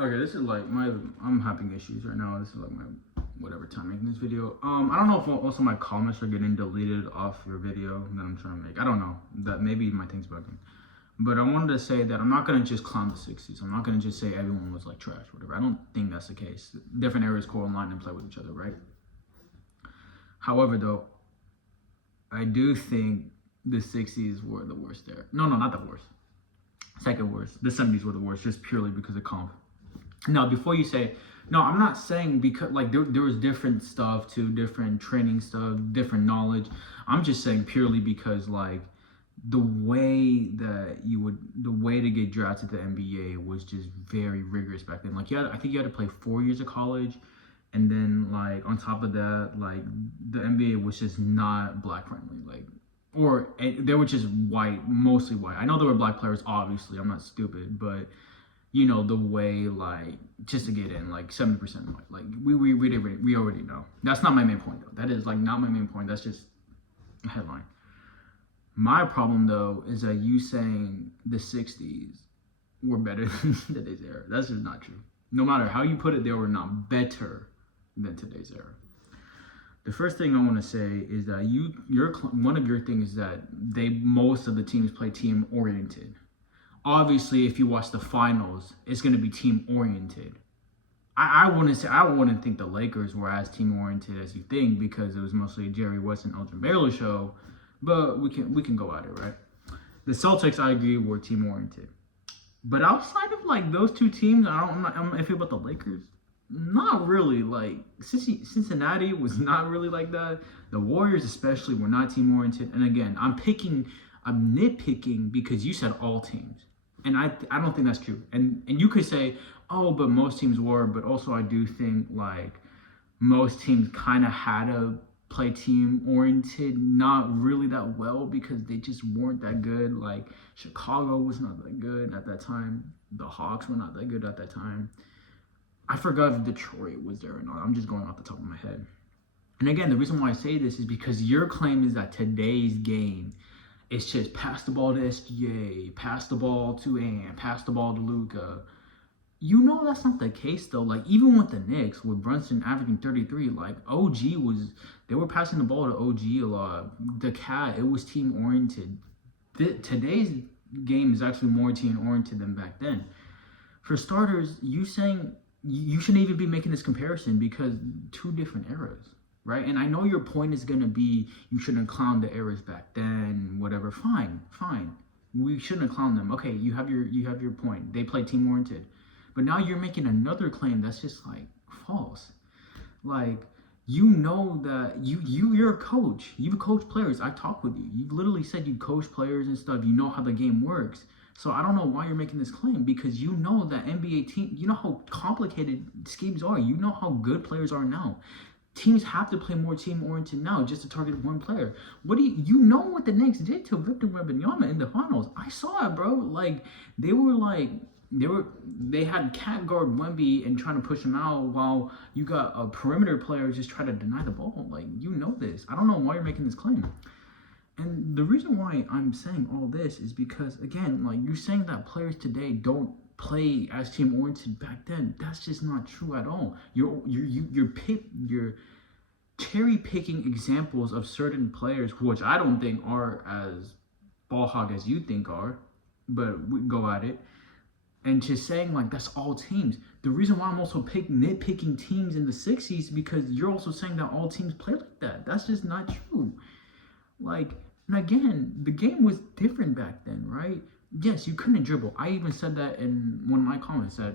Okay, this is like I'm having issues right now. This is like my whatever time making this video. I don't know if also my comments are getting deleted off your video that I'm trying to make. I don't know. That maybe my thing's bugging. But I wanted to say that I'm not gonna just clown the 60s. I'm not gonna just say everyone was like trash, whatever. I don't think that's the case. Different areas go online and play with each other, right? However, though, I do think the 60s were the worst there. No, not the worst. Second worst. The 70s were the worst, just purely because of comp. Now, before you say, no, I'm not saying because like there was different stuff to different training stuff, different knowledge. I'm just saying purely because like the way to get drafted to the NBA was just very rigorous back then. Like I think you had to play 4 years of college, and then like on top of that, like the NBA was just not black friendly. Like or they were just white, mostly white. I know there were black players, obviously. I'm not stupid, but you know the way like just to get in like 70% white. Like we already know. That's not my main point though. That is like not my main point. That's just a headline. My problem though is that you saying the 60s were better than today's era. That's just not true. No matter how you put it, they were not better than today's era. The first thing I want to say is that your one of your things is that most of the teams play team oriented. Obviously, if you watch the finals, it's going to be team oriented. I wouldn't think the Lakers were as team oriented as you think because it was mostly a Jerry West and Elgin Baylor show, but we can go at it, right? The Celtics, I agree, were team oriented, but outside of like those two teams, I'm iffy about the Lakers. Not really. Like Cincinnati was not really like that. The Warriors, especially, were not team oriented. And again, I'm nitpicking because you said all teams, and I don't think that's true. And you could say, oh, but most teams were, but also I do think like most teams kind of had to play team oriented, not really that well because they just weren't that good. Like Chicago was not that good at that time. The Hawks were not that good at that time. I forgot if Detroit was there or not. I'm just going off the top of my head. And again, the reason why I say this is because your claim is that today's game is just pass the ball to SGA, pass the ball to Ant, pass the ball to Luka. You know that's not the case though. Like even with the Knicks, with Brunson averaging 33, like they were passing the ball to OG a lot. The Cat, it was team oriented. Today's game is actually more team oriented than back then. For starters, you shouldn't even be making this comparison because two different eras, right? And I know your point is gonna be you shouldn't clown the eras back then, whatever. Fine. We shouldn't clown them. Okay, you have your point. They play team oriented, but now you're making another claim that's just like false. Like you know that you're a coach. You've coached players. I talked with you. You've literally said you coach players and stuff. You know how the game works. So I don't know why you're making this claim because you know that NBA team, you know how complicated schemes are. You know how good players are now. Teams have to play more team oriented now just to target one player. You know what the Knicks did to Victor Wembanyama in the finals? I saw it, bro. Like they had cat guard Wemby and trying to push him out while you got a perimeter player just try to deny the ball. Like you know this. I don't know why you're making this claim. And the reason why I'm saying all this is because, again, like you're saying that players today don't play as team oriented back then. That's just not true at all. You're cherry picking examples of certain players, which I don't think are as ball hog as you think are, but we go at it. And just saying like that's all teams. The reason why I'm also nitpicking teams in the 60s because you're also saying that all teams play like that. That's just not true. Like, and again, the game was different back then, right? Yes, you couldn't dribble. I even said that in one of my comments that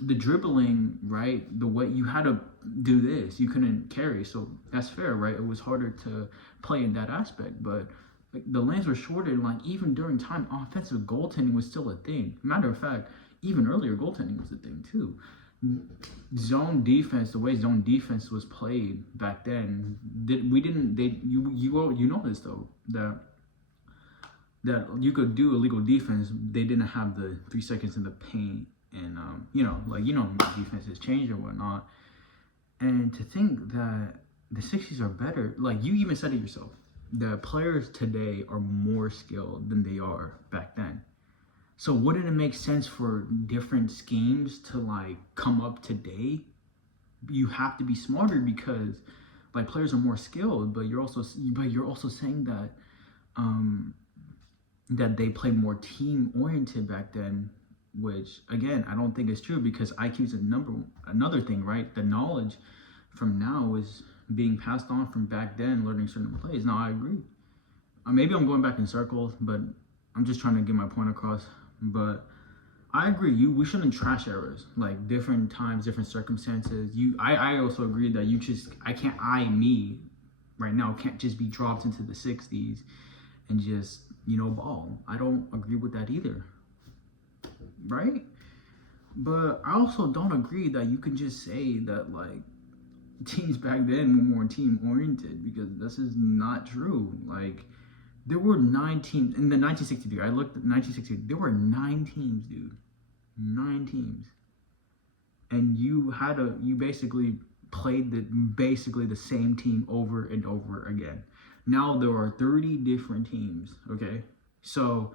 the dribbling, right? The way you had to do this, you couldn't carry. So that's fair, right? It was harder to play in that aspect, but like the lanes were shorter. And like even during time, offensive goaltending was still a thing. Matter of fact, even earlier goaltending was a thing too. Zone defense, the way zone defense was played back then, you know this though that you could do illegal defense. They didn't have the 3 seconds in the paint, and defense has changed and whatnot. And to think that the 60s are better, like you even said it yourself, the players today are more skilled than they are back then. So wouldn't it make sense for different schemes to like come up today? You have to be smarter because like players are more skilled, but you're also saying that um that they play more team oriented back then, which again I don't think is true because IQ is another thing, right? The knowledge from now is being passed on from back then, learning certain plays. Now I agree. Maybe I'm going back in circles, but I'm just trying to get my point across. But I agree. We shouldn't trash errors like different times, different circumstances. I also agree that me right now can't just be dropped into the 60s and just ball. I don't agree with that either, right? But I also don't agree that you can just say that like teams back then were more team oriented because this is not true. Like there were 9 teams in the 1963. I looked at 1960. There were 9 teams, dude. 9 teams, and you basically played basically the same team over and over again. Now there are 30 different teams. Okay, so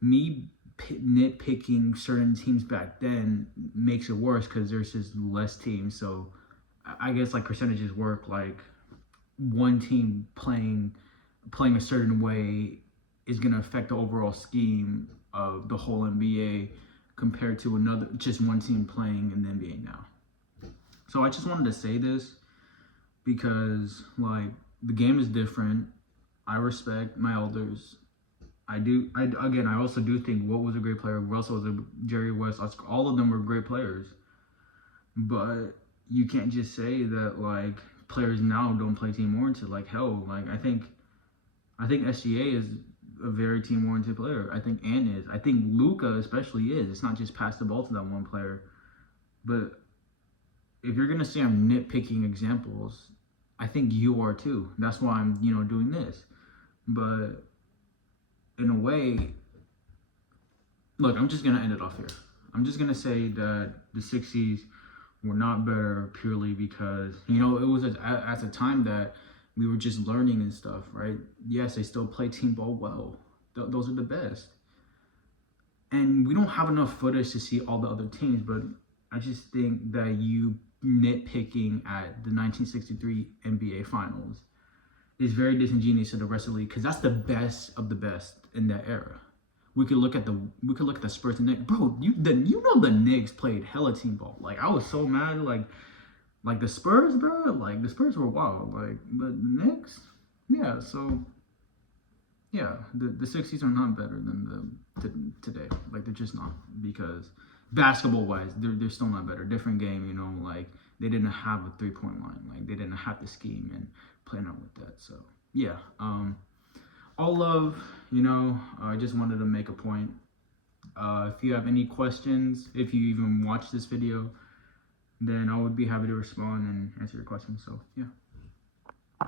me nitpicking certain teams back then makes it worse because there's just less teams. So I guess like percentages work. Like one team playing a certain way is going to affect the overall scheme of the whole NBA compared to just one team playing in the NBA now. So I just wanted to say this because like the game is different. I respect my elders. I also do think Wilt was a great player. Russell was Jerry West. All of them were great players. But you can't just say that like players now don't play team oriented. Like hell, like I think SGA is a very team oriented player. I think Ant is. I think Luka especially is. It's not just pass the ball to that one player. But if you're gonna say I'm nitpicking examples, I think you are too. That's why I'm doing this. But in a way, look, I'm just gonna end it off here. I'm just gonna say that the 60s were not better purely because it was at a time that we were just learning and stuff, right? Yes, they still play team ball well. Those are the best. And we don't have enough footage to see all the other teams, but I just think that you nitpicking at the 1963 NBA Finals is very disingenuous to the rest of the league because that's the best of the best in that era. We could look at the Spurs and Knicks, bro. The Knicks played hella team ball. Like I was so mad, like the Spurs, bro. Like the Spurs were wild, like but the Knicks, yeah. So yeah, the 60s are not better than today. Like they're just not because basketball wise, they're still not better. Different game, like they didn't have a 3-point line, like they didn't have the scheme and playing out with that. So yeah, all love, I just wanted to make a point. If you have any questions, if you even watch this video, then I would be happy to respond and answer your questions. So yeah.